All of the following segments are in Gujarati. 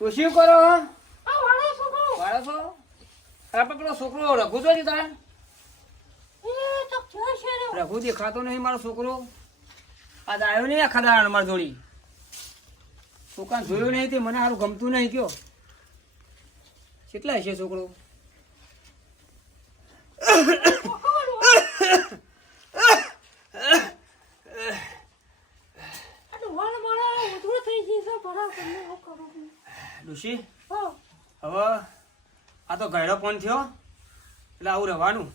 તું શું કરો આ વાળો છોકરો વાળો છો આપણે પેલો છોકરો રઘુ છો તાર એ તો છે છે રે રઘુ દેખાતો નહીં મારો છોકરો આજ આવ્યો નહીં આખા દાડા મારી જોડી છોકરા જોયો નહીં તે મને સારું ગમતું નહીં કયો કેટલા હશે છોકરો આ તો વાળ મારા ઉધરો થઈ ગઈ છે ભરા તમને હું કરું ડુશી હા હવે આ તો ગયડો પણ થયો એટલે આવું રહેવાનું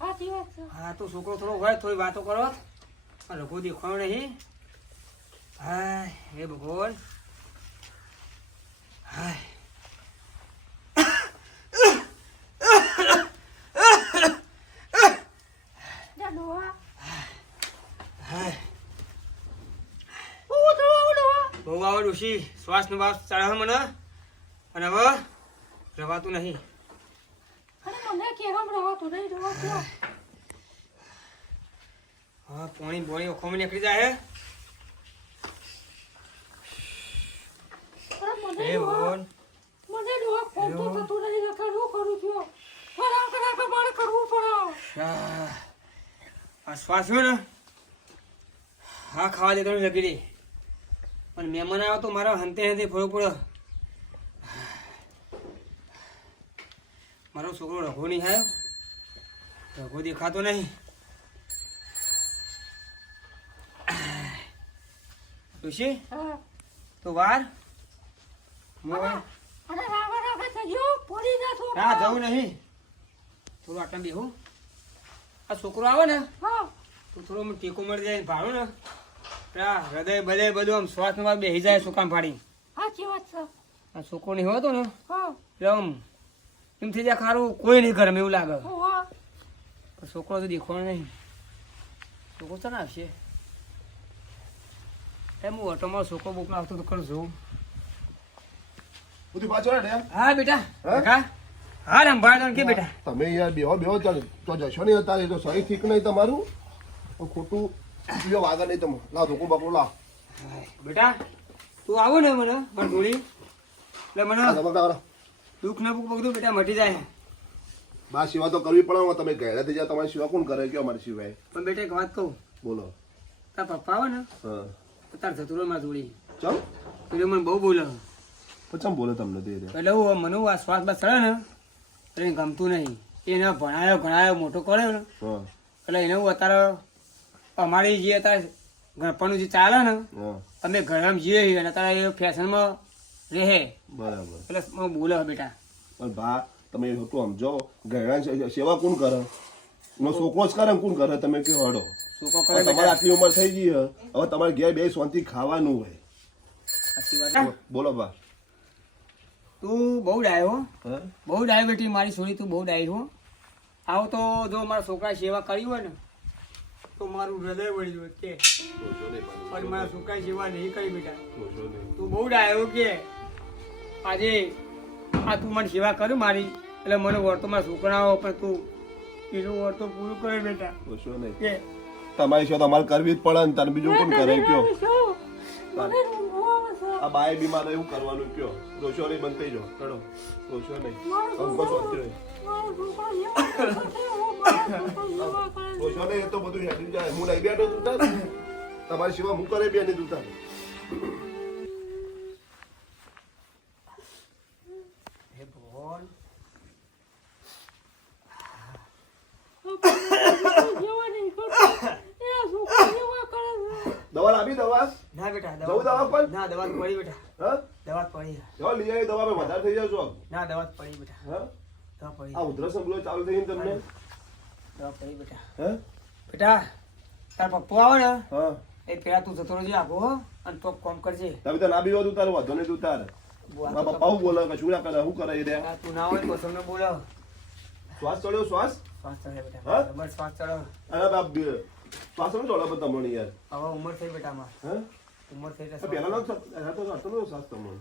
આ દિવસ છે હા તો છોકરો થોડો હોય થોડી વાતો કરો રઘુ દેખાયો નહીં હાય હે ભગવાન હાય જા ડોહા હાય ઉધરો બહુ આવે ડુશી શ્વાસનો વાસ ચડે મને અને હવે રવાતું નહીં અને મને કેમ રવાતું નહીં ડોહા કયો હા પોણી બોણી ઓખોમાં નીકળી જાય અરે મને હે ભગવાન મને ડોહા ફોન તો થતું નહીં લખા હું કરું છું ફરા ફરા તો મારે કરવું પડે આ શ્વાસ હોય ને હા ખાવા દેતો લગી દે પણ મહેમાન આવ્યો તો મારા હંતે હંતે ફરવું પડે મારો છોકરો રઘો નહીં આવ્યો રઘો દેખાતો નહીં ઋષિ હા તો વાર અરે રાવા રાવા થયો પડી ના થો ના જવું નહીં થોડું આટલા બેહું આ છોકરો આવે ને હા તો થોડો મને ટેકો મળી જાય ભાડું ને પેલા હૃદય બધે બધું આમ શ્વાસમાં બેસી જાય સુકામ ફાડી સાચી વાત છે આ છોકરો નહીં હોતો ને હા એટલે આમ એમ થઈ જાય ખારું કોઈ નહીં કરે એવું લાગે હા પણ છોકરો તો દેખવાનો નહીં છોકરો ચાલ આવશે એમ હું ઓટોમાં છોકરો બોકલો આવતો તો કરું જોઉં બધું પાછળ ને હા બેટા હા? કાકા હા રંભાળ કે બેટા તમે યાર બેહો બેહો ચાલ તો જશો નહીં અત્યારે તો સહી ઠીક નહીં તમારું તો ખોટું પીઓ આગળ નહીં તમે લાવ ધોકો બાપડો લાવ બેટા તું આવો ને મને મારી જોડી એટલે મને તમારા દુઃખ ને બુક બધું બેટા મટી જાય બા સેવા તો કરવી પડે તમે ઘેડા થઈ જાય તમારી સેવા કોણ કરે કયો અમારી સિવાય પણ બેટા એક વાત કહું બોલો તાર પપ્પા આવે ને હા તો તાર જતું રહે મારી જોડી ચમ એટલે મને બહુ બોલે ચમ બોલે તમને તે એટલે હું મને આ શ્વાસ બાસ ચડે ને એટલે એને ગમતું નહીં એને ભણાયો ભણાયો મોટો કર્યો ને હા એટલે એને હું અત્યારે અમારી જે અત્યારે ગણપણનું જે ચાલે ને હા અમે ઘરમાં જઈએ છીએ અને અત્યારે એ ફેશનમાં રહે બરાબર એટલે મને બોલે બેટા પણ બા તમે ખોટું સમજો ઘેડા સેવા કોણ કરે નો છોકરો જ કરે કોણ કરે તમે કયો હડો છોકરો કરે તમારે બેટા આટલી ઉંમર થઈ ગઈ હે હવે તમારે ઘેર બે શાંતિ ખાવાનું હોય સાચી વાત બોલો બા તું બહુ ડાયો હો હા બહુ ડાયો બેટી મારી છોડી તું બહુ ડાયો હો આવો તો જો મારા છોકરા સેવા કરી હોય ને તો મારું હૃદય વળી જાય કે પણ મારા છોકરા સેવા નહીં કરી બેટા તું બહુ ડાયો કે આજે આ તું મને સેવા કર્યું મારી એટલે મને વળતો મારા છોકરાઓ પણ તું એનું વળતો પૂરું કરે બેટા કશો નહીં કે તમારી શું તમારે કરવી જ પડે ને તારે બીજું કોણ કરે કયો મને ઊંઘ આવે છે આ બાય બીમાર એવું કરવાનું કયો રોશો નહીં બંધ થઈ જાઓ ચડો રોશો નહીં અંકો સોચી રહી મારો છોકરો એવો કરે છે, એવો મારો છોકરો એવો કરે છે. રોશો નહીં એ તો બધું હેડી જાય હું નહીં બેઠો તું તાર તમારી સિવા હું કરે બે નહીં તું તાર હે ભગવાન જેવા નહીં કરતો, એ છોકરો એવા કરે છે. દવા લાવી દવા ના બેટા જવું દવા પર? ના દવા તો પડી બેટા હા દવા તો પડી દવા લઈ આવી દવા વધારે થઈ જાવ ના દવા તો પડી બેટા હા દવા પડી આ ઉધરસ સંભળો ચાલુ થઈ ને તમને દવા પડી બેટા હા બેટા તાર પપ્પુ આવે ને હા એ પેલા તું જતો રહેજે આખો હો અને તો કોમ કરજે તમે તો ના બીવા તું તાર વાંધો નહીં તું તાર બુઆ બાપા પાઉ બોલે કશું ના કરે શું કરે એ રે આ તું ના હોય તો તમને બોલો શ્વાસ ચડ્યો શ્વાસ શ્વાસ ચડે બેટા હા? બરાબર શ્વાસ ચડે અરે બાપ શ્વાસ નો ચડે તમને યાર હવે ઉંમર થઈ બેટા માં હા ઉંમર થઈ તો એટલે પહેલા નો હતો નો શ્વાસ તમને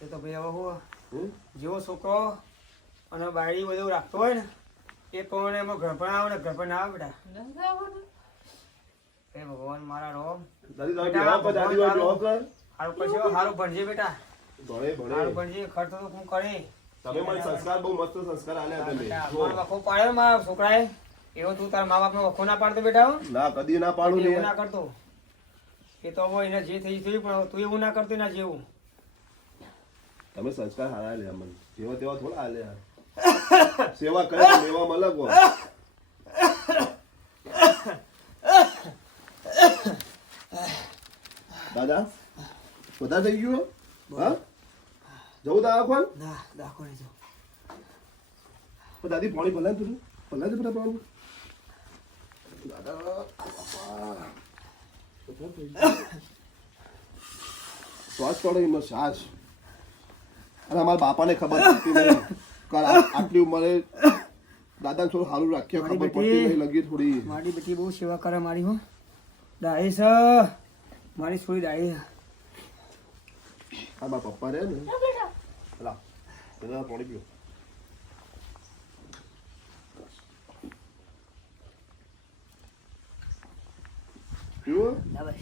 એ તો ભાઈ હવે હું હમ? જેવો છોકરો અને બાળી બધું રાખતો હોય ને એ પણ એમાં ઘરપણ આવે ને ઘરપણ ના આવે બેટા નથી આવડતું. હે ભગવાન મારા રોમ દાદી તમે બેહો કર દાદી હોય બેહો કર હારું પછી હારું ભણજે બેટા ભણે ભણે મારું પણ જે ખર્ચો તો હું કરે તમે મને સંસ્કાર બહુ મસ્ત સંસ્કાર આલ્યા તમે મારો વખો પાડ્યો મારા છોકરાએ એવો તું તારા મા બાપનો વખો ના પાડતો બેટા હો? ના કદી ના પાડું એવું ને ના કરતો એ તો હવે એને જે થઈ થયું પણ તું એવું ના કરતો ના જેવું તમે સંસ્કાર હારા આલ્યા મને જેવા તેવા થોડા આલ્યા સેવા કરે તો લેવા અલગ હોય દાદા બધા થઈ ગયું હા જવું દવાખાન ના દાખો નહીં જાઉં. પણ દાદી પાણી ભલાય તું ભલાય બધા પાણી દાદા બાપા. શ્વાસ પડે એમાં શ્વાસ અને અમારા બાપાને ખબર પડતી નહીં આટલી ઉંમરે દાદા થોડું સારું રાખ્યા ખબર પડતી નહીં લગી થોડી મારી બેટી બહુ સેવા કરે મારી હો ડાહી છે મારી છોડી ડાહી છે. હા મારા પપ્પા રહે ને લા પેલા પાણી પીઓ પીવો ના બસ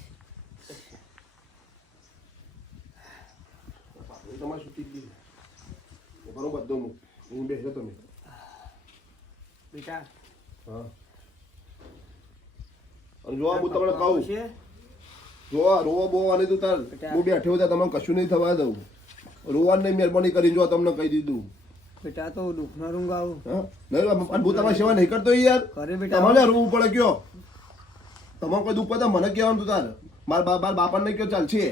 તમારે છૂટી ગઈ બરો બધો હું બેસો તમે બેટા હા અને જો હું તમને કહું છે જો રોવા બોવાની તું તાર હું બેઠો હતા તમને કશું નહીં થવા દઉં રોવાની મહેરબાની કરી જો તમને કહી દીધું બેટા તો દુઃખનો રૂંગ આવું હા નહીં હું તમારી સેવા નહીં કરતો યાર કરે બેટા તમારે રોવું પડે કયો તમારે કોઈ દુઃખ પડે મને કહેવાનું તું તાર મારા બાપાને નહીં કયો ચાલશે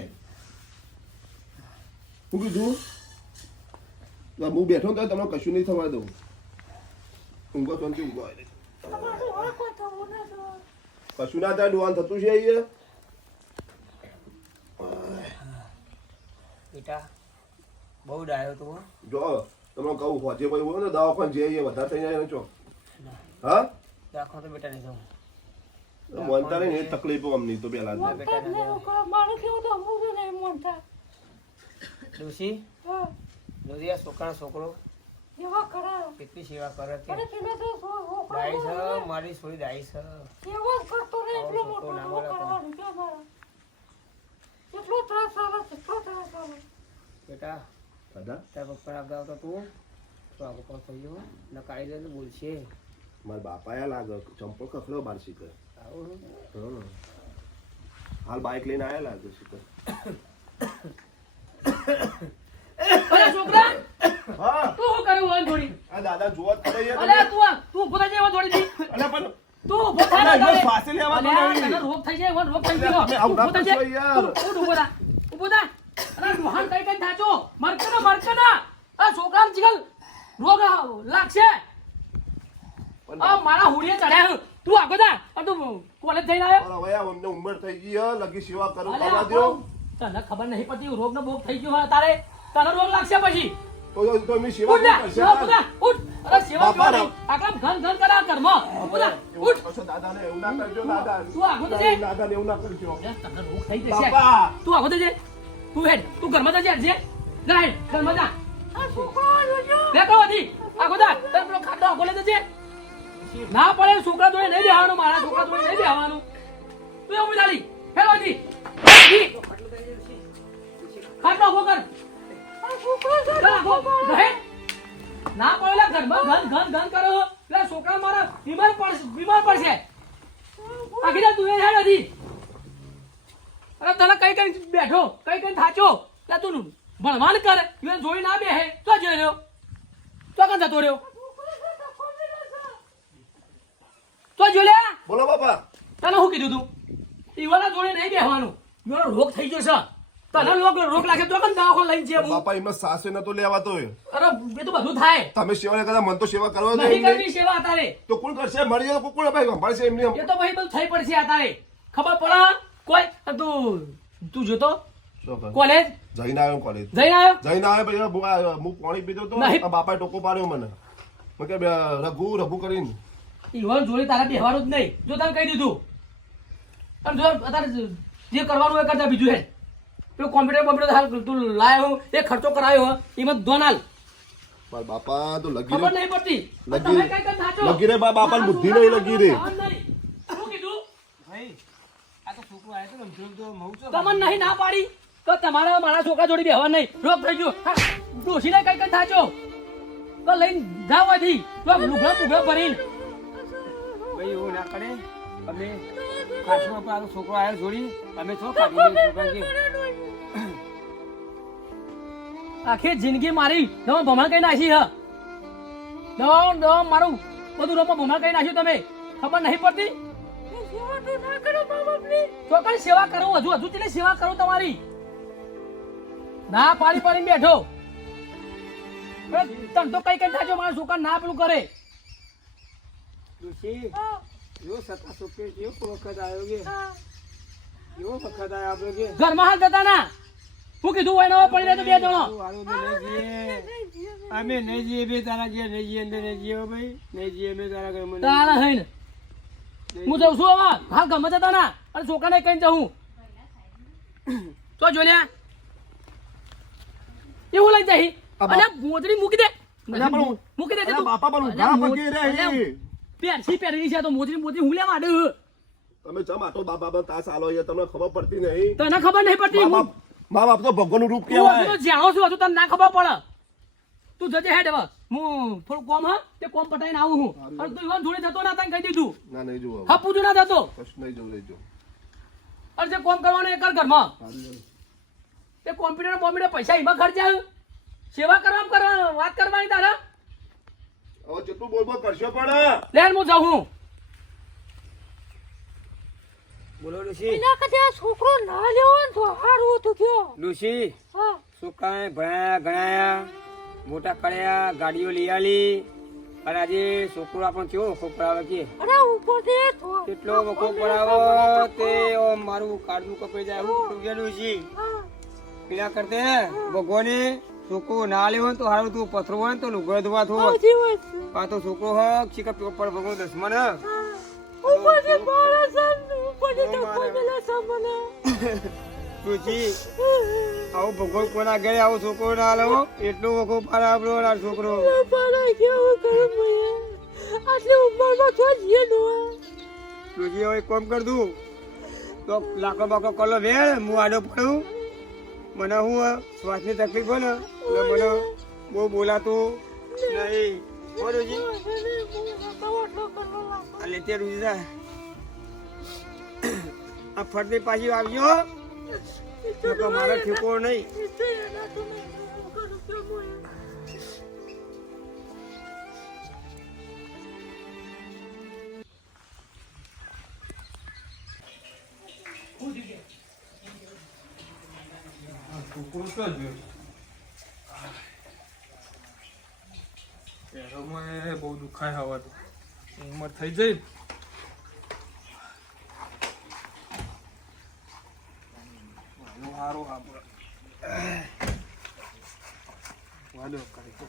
હું કીધું હું બેઠો તો તમને કશું નહીં થવા દઉં ઊંઘો શાંતિ ઊંઘો તમારું ઓળખો થવું ના જો. કશું ના થાય ડોવાન થતું છે અહીંયા બેટા બહુ ડાયો તું હો. જો તમને કહું હોજે ભાઈ હોય ને દવાખાને જે અહીંયા વધારે થઈ જાય ને ચો હા દાખો તો બેટા નહીં જાઉં. મોનતા નહીં એ તકલીફો અમની તો પેલા બેટા મોનતા જ ના નહીં કરો. મારું કેવું તો હું બી નહીં મોનતા. ડોશી હા, ડોશી આ છોકરાનો છોકરો એવા કરાય. કેટલી સેવા કરે છે પણ પેલા તો છોકરો ડાહી છે મારી છોડી ડાહી છે એવો જ કરતો નહીં, એટલો આવો મોટો છોકરો ના ન મળે કરવાનું કે મારે. એટલો ત્રાસ આવે છે, એટલો ત્રાસ આવે. બેટા દાદા તારા પપ્પા આગળ આવતો તું તો આગળ કોલ થઈ ગયો ને કાઢી લે તો બોલશે મારા બાપા એ લાગે ચંપલ કખડો બાર શીખર આવું હા હાલ બાઇક લઈને આયા લાગે શીખર અરે છોકરા, હા તું શું કર્યું હોય થોડી? આ દાદા જોવા જ પડે યાર અરે તું ઊભો થઈ જાય થોડી દી. અલ્યા પણ તું ઊભો થા ને અલ્યા, તારે. ફાંસી લેવા તો અલ્યા, નહીં. તને રોગ થઈ જાય, રોગ થઈ ગયો. તમે આવું ના ઊભો થઈ જાય. કરશો યાર. તું ઊભો થા. ઊભો થા. અરે ડોહાણ કઈ કઈ થાચો. મરકે ના. આ છોકરાને જીગલ રોગ લાગશે. આ મારા હુડીએ ચડ્યા. તું આગો જા. આ તું કોલેજ જઈને આવ્યો? અરે ભાઈ અમને ઉંમર થઈ ગઈ હે લગી સેવા કરું અલ્યા, કરવા દો તને ખબર નહીં પડતી રોગનો ભોગ થઈ ગયો હોય તારે. તને રોગ લાગશે પછી. તો મી સેવા ઉઠ જા, કરશે સેવા ઉઠ જા, ઉઠ. અરે સેવા બાપા કેવા નહીં. આટલા ઘન ઘન કરા ઘરમાં. ઉઠ જા, ઉઠ. દાદાને એવું ના કરજો દાદા તું આગો તો જઈ. દાદાને એવું ના કરજો અરે, તને રોગ થઈ જશે. બાપા તું આગો તો જઈ. તું હેડ. તું ઘરમાં જજે, હેડ જે. જા હેડ, ઘરમાં જા. લે તો હતી. આગો જા. તને પેલો ખાટલો આગો લઈ જજે. ના પડે છોકરા જોડે નહીં બેહવાનું, મારા છોકરા જોડે નહીં બેહવાનું. તું એવું વિચારી. હેડ હતી. ખાટલો આગો કર. જા, આગો. જા હેડ. ના પડેલા ઘરમાં ઘન ઘન ઘન કરો. પેલા છોકરા મારા બીમાર પડશે. આખી રાત તું એ હેડ હતી. અરે તને કઈ કઈ બેઠો કઈ કઈ થાચો એટલે તું ભણવાન કરે ઈવન જોઈ ના બેહે તો જોઈ રહ્યો તો કાં જતો રહ્યો તો જોઈ લે બોલો બાપા તને શું કીધું તું ઈવાના જોડે નહીં બેહવાનું ઈવાનો રોગ થઈ ગયો છે તને રોગ લાગે તો કાં દવાખાને લઈને જે બાપા એમને સાસે નતો લેવાતો અરે એ તો બધું થાય તમે સેવા કરતા મન તો સેવા કરવા દો નહીં એમને. કરવી સેવા તારે તો કોણ કરશે મરી જાય તો કોણ ભાઈ સંભાળશે એમની એ તો ભાઈ બધું થઈ પડશે આ તારે ખબર પડે કોઈ તું જોતો કોલેજ જઈને આવ્યો કોલેજ જઈને આવ્યો જઈને આવ્યો ભાઈ હું પાણી પીતો તો નહીં. આ બાપાએ ટોકો પાડ્યો મને મેં કે રઘુ કરીને ઈવન જોડે તારા બેહવાનું જ નહીં જો તને કહી દીધું અને જો અત્યારે જે કરવાનું હોય કરતા બીજું હે પેલું કોમ્પ્યુટર હાલ તું લાયો એ ખર્ચો કરાયો એમાં દોનાલ મારા બાપા તો લગી ખબર નહીં પડતી લગી- તમે કઈ કઈ થાચો લગી રે બાપાને બુદ્ધિ નહીં લગી રે શું કીધું ભાઈ આ તો છોકરો આવ્યો તો ને, રમતો રમતો મઉ છો તમને નહીં ના પાડી તો તમારે મારા છોકરા જોડી બેહવા નહીં. રોગ થઈ ગયો. હા, ડોશીને કઈ કઈ થાચો તો લઈને જાવ અહીંથી. તો લુગડા ભરીને ભાઈ એવું ના કરે. અમે ખાસમાં પર આ છોકરો આવ્યો જોડી અમે છો ખાધી છોકરા કે આખી જિંદગી મારી દવા ભમણ કઈ નાખી હ. દવા મારું બધું રમવા ભમણ કઈ નાખ્યું તમે ખબર નહીં પડતી. છોકરાની સેવા કરું હજુ કેટલી સેવા કરું તમારી. ના પાડીને બેઠો. તમ તો કઈ થાજો મારા છોકરા ના પેલું કરે. ડોશી એવો સતા છોકરી કેવો વખત આવ્યો કે એવો વખત આવ્યો આપણે કે ઘરમાં હાલ જતા ના. હું કીધું હોય ને પડી રહે તો બે જણો. અમે નહીં જઈએ બે તારા ઘેર નહીં જઈએ અંદર નહીં જઈએ ભાઈ નહીં જઈએ અમે તારા ઘરમાં તારા હઈ ને હું જઉં છું હવે હાલ ગમે જતા ના અને છોકરાને કઈ જવું તો જો લ્યા એવું લઈ જાય અને મોજડી મૂકી દે મૂકી દે તું બાપા પણ ઉભા પગે રે પેરસી પહેરી છે તો મોજડી હું લેવા આડે તમે ચમ આટો બાપા તાસ આલો તમને ખબર પડતી નહીં. તને ખબર નહીં પડતી. મા બાપ તો ભગવાનનું રૂપ કહેવાય. હું જાણો છું હજુ તને ના ખબર પડે. તું જજે હેડ હવે હું થોડું કોમ હા તે કોમ પટાઈને આવું હું અને તું ઈવન જોડે જતો ના તને કહી દીધું. ના નહીં જોવું હા પૂજું ના જતો કશ નહીં જોવું લેજો. અને જે કોમ કરવાનું એ કર ઘરમાં. તે કોમ્પ્યુટર પૈસા એમાં ખર્ચાય સેવા કરવા વાત કરવાની તારા. હવે જેટલું બોલ કરશો પણ લે હું જાઉં હું. બોલો ડોશી એના કદા છોકરો ના લેવો ને તો હારું હતું કયો. ડોશી હા છોકરાને ભણાયા ગણાયા મોટા કર્યા ગાડીઓ લઈ આલી અને આજે છોકરો આપણને કેવો વખો પડાવે કે અરે ઉપર થી કેટલો વખો પડાવો તે મારું કાળજું કપાઈ જાય એવું ડોશી પેલા કરતે ભગવાને છોકરો ના લેવો ને તો હારું તું પથરો હોય ને તો લુગડો ધોવા થો આ તો છોકરો હક શીખર પર ભગવાન દસમન ઉપર થી મારા સન ઉપર થી તો કોમેલા સામને ડોશી આવું ભગવાન કોના ઘરે આવો છોકરો ના લેવો એટલો વખો પાડે આપણો આ છોકરો પાડા કેવું કરું મેં આટલી ઉંમરમાં તો જીએ નો ડોશી હવે કોમ કર દઉં તો લાકડો બાકડો કલો વેળ હું આડો પડું મને હું શ્વાસની તકલીફ હોય ને એટલે મને બહુ બોલાતું નહીં ડોશી એટલે તે રૂજી આ ફરતી પાછી આવજો મારે ઠીકો નહીં. બહુ દુખાય હવા તો ઉંમર થઈ જાય સારું આપણે વાદો કરે છે.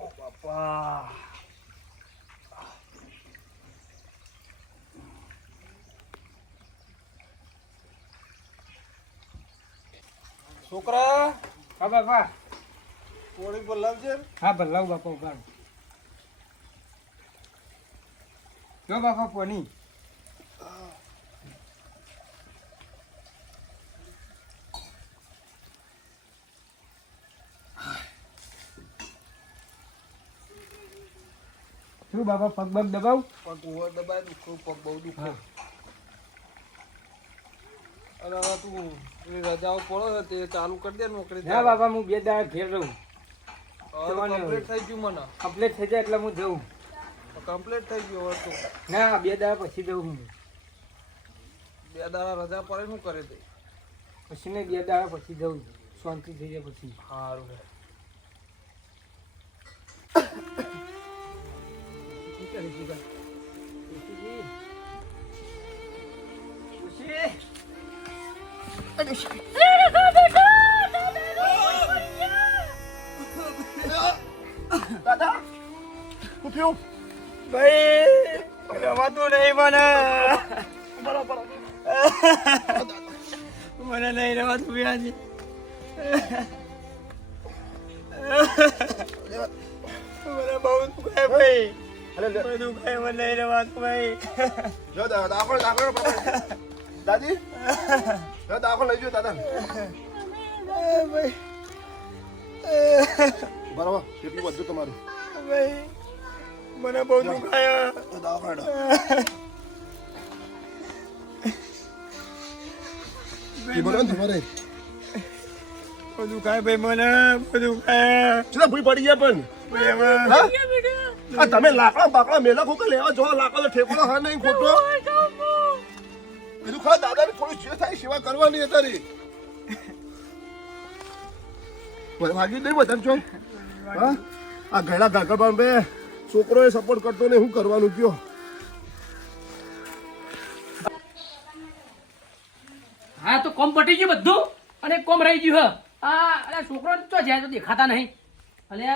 ઓ બાપા છોકરા હા બાપા પોણી પર લાવજે. હા ભલાવ બાપા ઉભા જો બાપા પોની શું બાપા પગ બગ દબાવ પગ ઓવર દબાય દુખો પગ બહુ દુખે. અરે હવે તું એ રજાઓ પડો છે તે ચાલુ કરી દે નોકરી. ના બાપા હું 2 દાડા ઘેર રહું કમ્પ્લીટ થઈ ગયું મને. કમ્પ્લીટ થઈ જાય એટલે હું જઉં. કમ્પ્લીટ થઈ ગયું હવે તો ના 2 દાડા પછી જઉં હું 2 દાડા રજા પડે શું કરે તે પછી ને 2 દાડા પછી જઉં શાંતિ થઈ જાય પછી સારું છે. દાદા શું થયું? ભાઈ રવાતું નહીં મને મને નહીં રવાતું વ્યાજી મને બહુ દુખાય ભાઈ બહુ દુખાય મને નહીં રવાતું ભાઈ જો દાદા દાદી દાખલ લઈ જાઓ દાદા બરાબર કેટલું વધુ તમારું મને બહુ દુખાયા દવાખાને બધું દુખાય ભાઈ મને બધું ખાયા ચલા ભૂઈ પડી ગયા પણ હા? આ તમે લાકડા બાકડા મેલા ખોકે લેવા જો લાકડો તો ઠેકડો હા નહીં ખોટો બીજું ખરા દાદાને થોડી જે થાય સેવા કરવાની હતી વાગી નહીં બધા છો હા આ ઘણા કાકા પણ બે છોકરો એ સપોર્ટ કરતો ને શું કરવાનું કયો હા તો કોમ પટી ગયું બધું અને કોમ રહી ગયું હ અરે છોકરો તો જાય તો દેખાતા નહીં અલે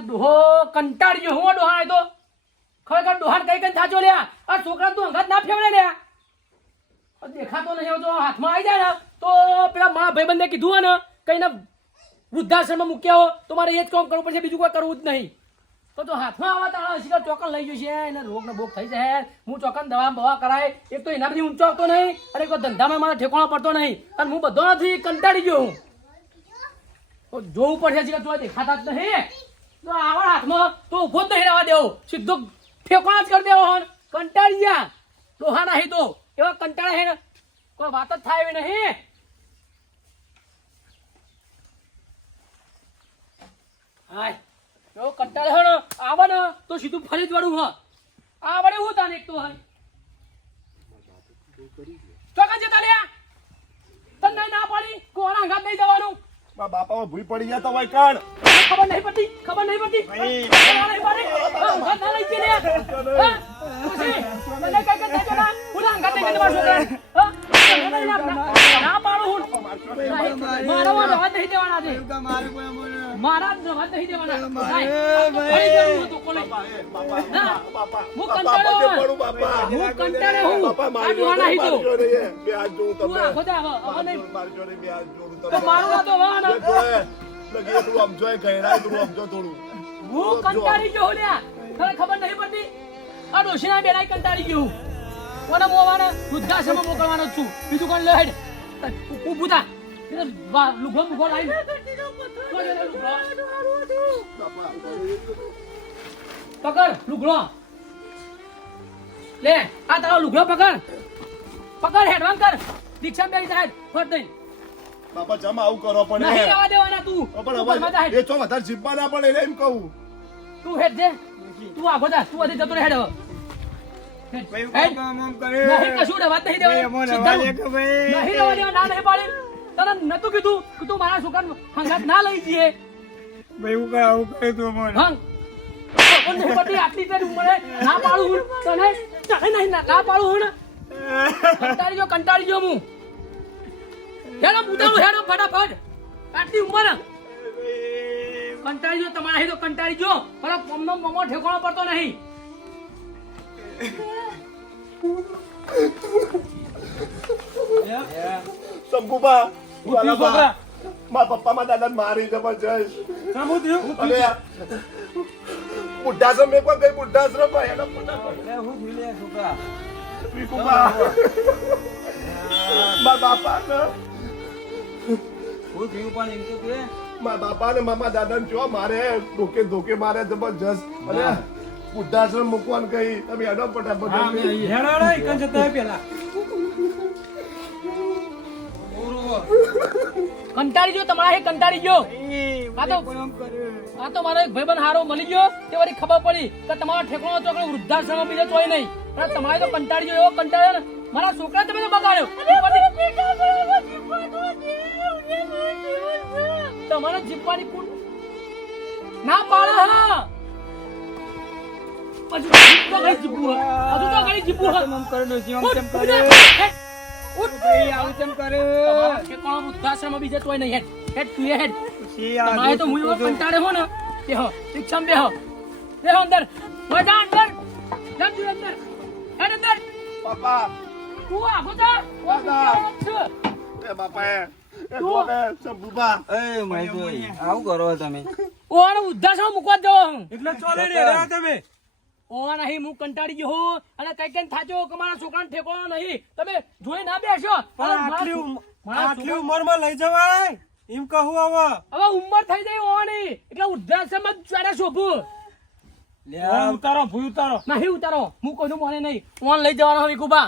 ડોહો કંટાળી ગયો હું ડોહા તો ખરેખર ડોહાન કઈ કઈ થાચો લ્યા આ છોકરા તું અંગાત ના ફેવડે લ્યા દેખાતો નહીં તો હાથમાં આવી જાય ને તો પેલા મારા ભાઈબંધે કીધું હોય ને કઈ ને વૃદ્ધાશ્રમમાં મૂક્યા હો તો મારે એ જ કામ કરવું પડશે બીજું કોઈ કરવું જ નહીં તો હાથમાં આવા તાળા શિકાર ચોકન લઈ જશે એને રોગ ને બોગ થઈ જાય હું ચોકન દવા બવા કરાય એક તો એના બધી ઊંચો આવતો નહીં અને કોઈ ધંધામાં મારા ઠેકાણો પડતો નહીં અને હું બધો નથી કંટાળી ગયો હું તો જોવું પડશે શિકાર ચોય દેખાતા જ નહીં તો આવા હાથમાં તો ઉભો જ નહીં રહેવા દેવો સીધો ઠેકાણો જ કરી દેવો હોન કંટાળી ગયા લોહા નહીં તો એવા કંટાળા હે ને કોઈ વાત જ થાય એવી નહીં હાય જો કંટાળે હો આવે ને તો સીધું ફરી જ વાળું હ આવડે હું તાને એક તો હય ચોકા જતા લ્યા તને ના પાડી કોના અંગાત નહીં જવાનું બાપા ભૂઈ પડી ગયા તો ભાઈ કાણ ખબર નહીં પડતી નહીં પડતી નહીં પાડે અંગાત ના લઈ કે લે હા પછી મને કઈ કઈ દેજો ના હું અંગાત નહીં જવા છોકરા હા ના પાડો હું મારા વાત નહીં દેવાના છે મારા વાત નહીં દેવાના ફરી કરું તો કોલે હું કંટાળે હું આ જોવાના હી તો બે હાથ જોઉં તું તમને ખોદા હવે નહીં મારજો ને બે હાથ જોડું તો તમને મારું તો વાહ ને લગી તું સમજો ગહેરાય તું સમજો થોડું હું કંટાળી ગયો લ્યા તને ખબર નહીં પડતી આ ડોશીના બેનાય કંટાળી ગયો કોને મોવાના વૃદ્ધાશ્રમમાં મોકલવાનો છું બીજું કોણ લે હેડ ઊભું થા લુગડો લાઈન પકડ લુગડો લે આ તારો લુગડો પકડ હેડવાન કર દીક્ષા બેરી સાહેબ ફટ દઈ બાપા જમ આવું કરો પણ નહીં રહેવા દેવાના તું પણ હવે એ તો વધારે જીવવા ના પણ એને એમ કહું તું હેડ દે તું આગો જા તું અધી જતો હેડ ભાઈ હેડ કામ કરે નહીં કશું વાત નહીં દેવાનું સીધા નહીં રહેવા દેવા ના નહીં પાડી તને નતું કીધું કે તું મારા છોકરાને હંગાત ના લઈ જઈએ ભાઈ હું આવું કરે તું મને હંગ પણ નહીં પડતી આટલી તારી ઉંમરે ના પાડું હું તને નહીં ના પાડું હું કંટાળી જો હું હેડો મુદાનું હેડો ફટાફટ આટલી ઉંમર કંટાળી જો તમારા તો કંટાળી જો પણ પમનો મમો ઠેકાણો પડતો નહીં શંભુબા મારા પપ્પા માં દાદા મારી જબરજસ્ત બુઢાશ્રમ એક વાર ગઈ બુઢાશ્રમ એનો મારા બાપા ને મારા બાપા ને મામા દાદા ને જો મારે ધોકે મારે જબરજસ્ત અને બુઢાશ્રમ મૂકવાનું કઈ તમે એનો ફટાફટ કંટાળી ગયો તમારા હે કંટાળી ગયો આ તો મારો એક ભાઈબંધ હારો મળી ગયો તે વળી ખબર પડી કે તમારો ઠેકાણો ચોકડો વૃદ્ધાશ્રમ બીજો ચોય નહીં પણ તમારે તો કંટાળી ગયો એવો કંટાળ્યો ને મારા છોકરા તમે તો બગાડ્યો તમારે જીવવાની કુલ ના પાડે હા પછી તો ગઈ જીવવું હજુ તો ગઈ જીવવું વૃદ્ધાશ્રમ બીજે ચોય નહીં હેડ તું હેડ તમારે તો હું કંટાળે હો ને તે હો શિક્ષમ બેહો અંદર મજા અંદર જમ તું અંદર હેડ અંદર બાપા તું આગો જા એ બાપા શંભુબા આવું કરો તમે ઓને વૃદ્ધાશ્રમ મૂકવા જ જાવ એટલે ચોલે રે તમે ઓ નહીં હું કંટાળી ગયો હું અને કઈ કઈ થાચો કે મારા છોકરાને ઠેકો નહીં તમે જોઈ ના બેસો મારા આટલી છોકરા- ઉંમરમાં લઈ જવાય એમ કહું હવે હવે ઉંમર થઈ ગઈ હોવાની એટલે વૃદ્ધાશ્રમ જ ચારે શોભું ફોન ઉતારો ભૂઈ ઉતારો નહીં ઉતારો હું કોઈનું મોને નહીં ઓન લઈ જવાનો હવે કુબા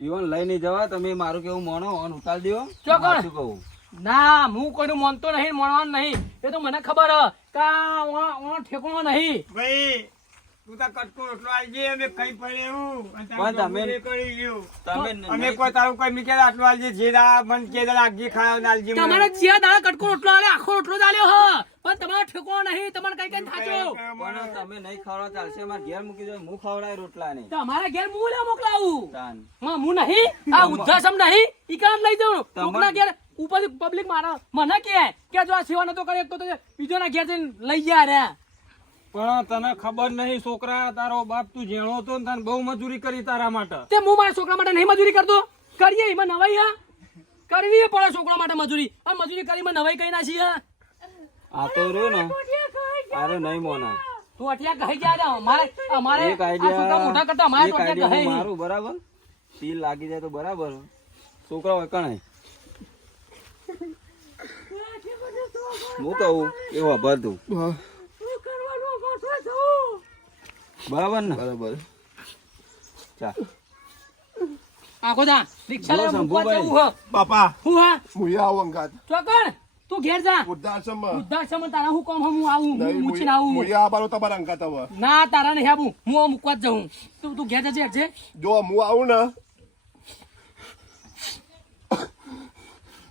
ઈવન લઈ નહીં જવા તમે મારું કેવું મોનો ઓન ઉતાર દો ચોકણ. શું કહું ના હું કોઈનું માનતો નહીં માનવાનું નહીં એ તો મને ખબર હ કે આ ઠેકોણો નહીં ભાઈ તું તો કટકો એટલો આલજે અમે કઈ પડે એવું અને તારું પણ તમે- બાબુએ કરી ગયું. તમે અમે કોઈ તારું કઈ મીકે આટલું આલજે જે દા મન કે દા આગી ખાવા આલજે મને. તમારે જ્યાં દાડા કટકો રોટલો આલે આખો રોટલો જ આલ્યો હ પણ તમારો ઠેકોણો નહીં તમારે કઈ કઈ થાચો પણ તમે નહીં ખવડાવ ચાલશે મારે ઘેર મૂકી દો હું ખવડાય રોટલા નહીં તમારા ઘેર હું લે મોકલાવું તાન હા હું નહીં આ ઉદ્ધાસમ નહીં ઈ કામ લઈ જાઉં તમાર- કોકના ઘેર ઉપરથી પબ્લિક મારા મને કે જો આ સેવા નતો કરે તો બીજોના ઘેર જઈને લઈ ગયા રે પણ તને ખબર નહીં છોકરા તારો બાપ તું જેણો હતો ને તને બહુ મજૂરી કરી તારા માટે તે હું મારા છોકરા માટે નહીં મજૂરી કરતો કરીએ એમાં નવાઈ હા કરવી પડે છોકરા માટે મજૂરી આ મજૂરી કરીને નવાઈ કઈ નાખી હા આ તો રહ્યો ને અરે નહીં મોના તું અટિયા કહી ગયા અમારે એક આ છોકરા મોટા કરતા અમારે તો આઈડિયા અટિયા કહે મારું બરાબર તીલ લાગી જાય તો બરાબર છોકરા હોય કણાય હું કહું એવું ખબર તું બરાબર ને બરાબર ચા આખો દા રિક્ષા જો લઈને મૂકવા શંભુભાઈ. જવું હ બાપા હું હા હું આવું અંગાત ચોકણ તું ઘેર જા વૃદ્ધાશ્રમમાં વૃદ્ધાશ્રમ તારા હું કોમ હું આવું હું નહીં મૂછીને આવું હું આવવાનો તમારા અંગાત હવે ના તારા નહીં આવું હું આ મૂકવા જ જાઉં તું ઘેર જજે હટજે જો હું આવું ને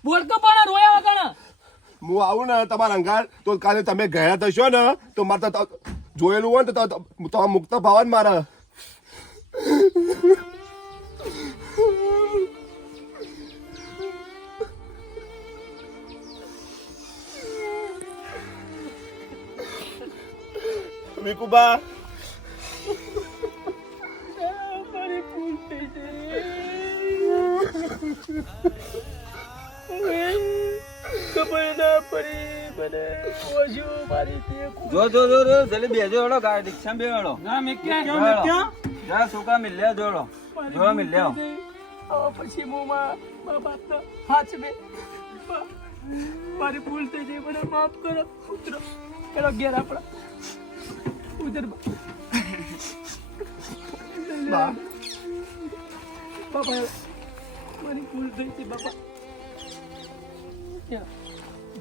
બોલતો પણ રોયા વગર હું આવું ને તમારા અંગાત તો કાલે તમે ગયા થશો ને તો મારે તો જોયેલું હોય ને તો તમે મુક્ત ભાવ જ મારે વિકુબા જો જલ્દી બેજો હળો ગાડી રિક્ષા બે હળો ના મેં ક્યાં જા છોકરા મિલ લે જોડો જોડો મિલ લે હવે પછી હું મારા બાપનો હાથ બે મારી ભૂલ થઈ ગઈ મને માફ કરો ઉતરો પેલો ઘેર આપણા ઉધર બા બાપા મારી ભૂલ થઈ ગઈ બાપા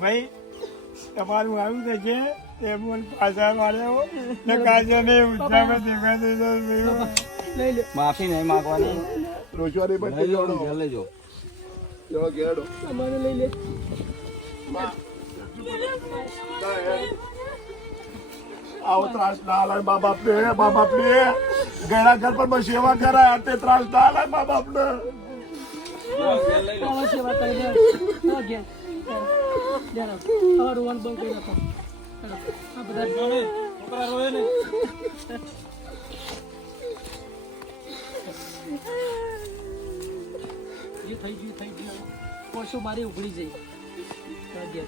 ભાઈ તમારું આવ્યું થશે તે મને પાછા માર્યો ને કાજે ને ઉત્સાહમાં દેખા દઈ દો લઈ લે માફી નહીં માંગવાની રોજવારી લઈ બધી જાઓ, જોડો ઘેર લઈ જાઓ. જોડો ઘેડો અમારે લઈ લે આવો ત્રાસ ના લાય મા બાપ ને ગયડા ઘર પર બસ સેવા કરાય તે ત્રાસ ના લાય મા બાપ ને આવા સેવા કરી દે હા ઘેર ઘેર હવે રોવાનું બંધ કરી નાખો આ બધા છોકરા રોય ને જે થઈ ગયું કોશો મારી ઉઘડી જઈ હા ઘેર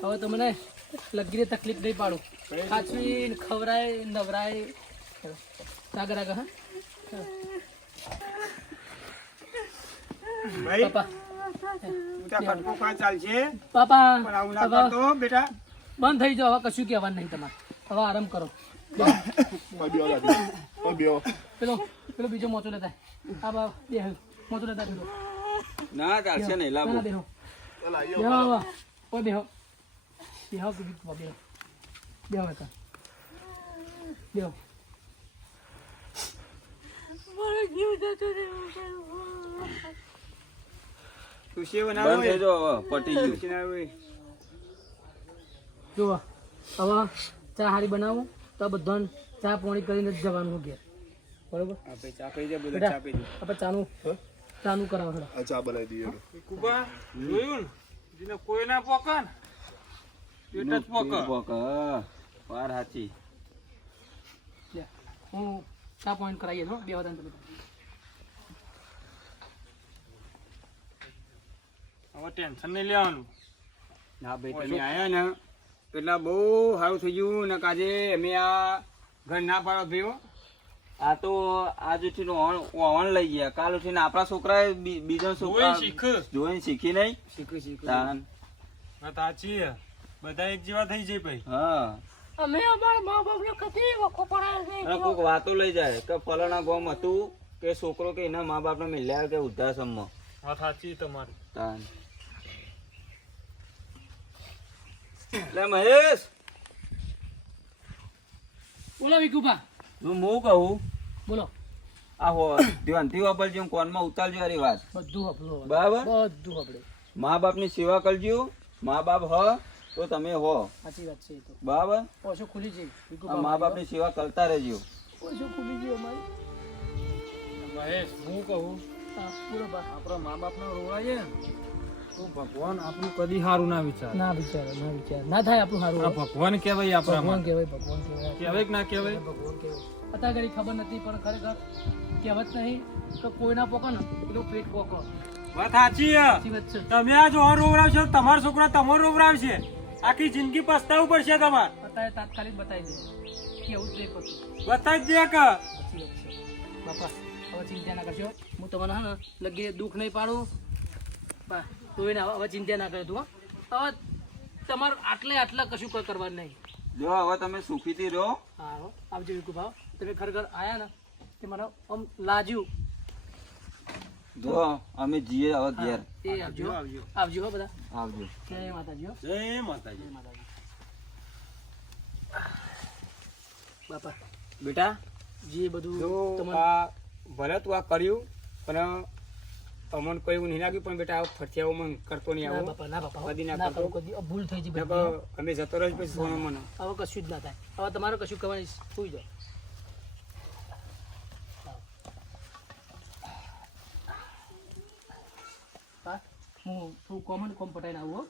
હવે તમને લગીને તકલીફ નહીં પાડું ખાચવી ખવરાય નવરાય સાગર આગળ હા ભાઈ પાપા તું ત્યાં કટકો ખા ચાલશે પાપા પણ આવું ના હવે કરતો બેટા બંધ થઈ જાઓ હવે કશું કહેવાનું નહીં તમારે હવે આરામ કરો પેલો પેલો બીજો મોચો લેતા આ બા બે મોચો લેતા પેલો ના ચાલશે નહીં લાવો ના બેહો બેહો ઓ બેહો બેહો બેહો બેહો બેહો બેટા બેહો મારો જીવ જતો રહ્યો તું શેવ બનાવો બંધ થઈ જાઓ હવે, પટી ગયું જુઓ હવે ચા હારી બનાવું તો બધાને ચા પાણી કરીને જ જવાનું ઘેર બરોબર આપણે ચા પી દે બધું બેટા ચા પી દે આપણે ચાનું કરાવો થોડા આ ચા બનાવી દઈએ કુબા જોયું ને જેને કોઈ ના પોકા ને પેટ જ પોકા પોક, વાર હાચી લે હું ચા પાણી કરાવીએ હો બે વાગ્યા તમે હવે ટેન્શન નહીં લેવાનું ના ભાઈ તમે આયા ને એટલે બહુ સારું થઈ ગયું ને કાજે અમે આ ઘર ના પાડો ભેવો આ તો આજ ઉઠીને ઓવન લઈ ગયા, કાલ ઉઠીને આપણા છોકરાએ બીજા છોકરા જોઈને શીખી નહીં. તાન. સાચી બધા એક જેવા થઈ જાય ભાઈ. હા અમે અમારા મા બાપને કદી વખો પડાય અને કોઈક વાતો લઈ જાય કે ફલાણા ગામ હતું કે છોકરો કે એના મા બાપને મિલ્યા કે વૃદ્ધાશ્રમમાં. સાચી તમારી. તાન. લે મહેશ, બોલો વિકુભા, હું કહું બોલો. આ હો ધ્યાનથી વાપરજો, કોનમાં ઉતારજો આરી વાત. બધું હપડું બરાબર. બધું હપડે. મા બાપની સેવા કરજો. મા બાપ હ તો તમે હો. સાચી વાત છે એ તો. બરાબર. ઓછો ખુલી જાય આ વિકુભા. મા બાપની સેવા કરતા રહેજો. ઓછો ખુલી જાય અમારી. મહેશ હું કહું, હા, બોલો બા. આપણા મા બાપ ના રોવાય તો ભગવાન આપણું કદી સારું ના વિચાર. ના વિચાર ના થાય આપણું સારું. આ ભગવાન કહેવાય આપણા ભગવાન માટે. કહેવાય, ભગવાન કહેવાય. કહેવાય કે ના કહેવાય? ભગવાન કહેવાય. અત્યારે ઘડી ખબર નથી પણ ખરેખર કહેવત નહીં કે કોઈના પોકો ને પેલું પેટ પોકો. વાત સાચી સાચી વાત છે. તમે આ જો રોવરાવશો તમારો છોકરા તમારો રોવરાવશે, આખી જિંદગી પસ્તાવું પડશે તમારે. અત્યારે તાત્કાલિક બતાવી દે કે એવું જ નહીં કરતું. બતાવી દે કે સાચી વાત છે બાપા. હવે ચિંતા ના કરશો, હું તમને હા ને લગી દુઃખ નહીં પાડું બા. તું એને હવે ચિંતા ના કરે તું હો. હવે તમારે આટલા કશું કોઈ કરવાનું નહીં. જો હવે તમે સુખીથી રહો. હા હો, આવજો વિકુ ભાવ. તમે ખરેખર આયા ને તે મને આમ લાજ્યું. જો અમે જીએ હવે ઘેર. એ આવજો આવજો હો બધા. આવજો. જય માતાજી હો. જય માતાજી. જય માતાજી. બાપા બેટા જે બધું જો તમને આ ભલે તું આ કર્યું પણ અમને કોઈ એવું નહીં લાગ્યું, પણ બેટા આવું ફરતી મને કરતો નહીં ના આવો. બાપા ના બાપા હો. કદી ના ના કરતો. કરું, કદી ભૂલ થઈ છે નકર બધી. અમે જતો રહ્યો પછી સોનો મને હવે કશું જ ના થાય. હવે તમારે કશું કરવાની સુઈ જાઓ. હા, હું થોડું કોમન કોમ પટાઈને આવું હો.